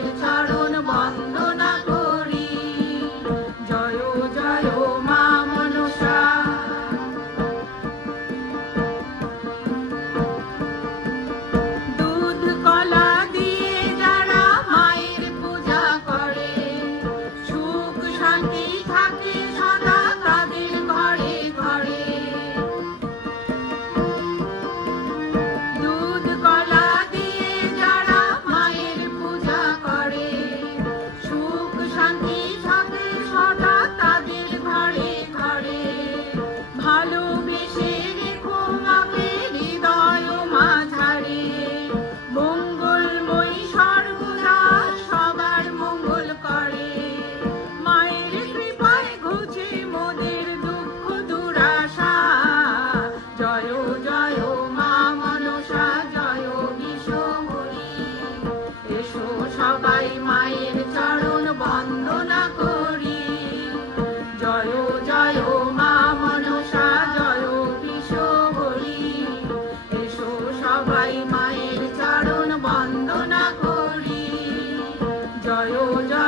মায়ের চরণ বন্দনা করি। জয় জয় মা মনসা। দুধ কলা দিয়ে যারা মায়ের পূজা করে, সুখ শান্তি থাকে সদা তাদের ঘরে ঘরে। দুধ কলা দিয়ে যারা মায়ের পূজা করে, সুখ শান্তি থাকে সদা তাদের ঘরে ঘরে। ভালোবেসে রেখো মাকে হৃদয় মাঝারে, মঙ্গলময়ী সর্বদা সবার মঙ্গল করে। মায়ের কৃপায় ঘুচে মোদের দুঃখ দুরাশা। জয় জয় মা মনসা, জয় বিশ্বহরি। এসো সবাই মায়ের চরণ বন্দনা করি। জয় জয় মা মনসা, জয় বিশ্বহরি। এসো সবাই মায়ের চরণ বন্দনা করি। জয় জয়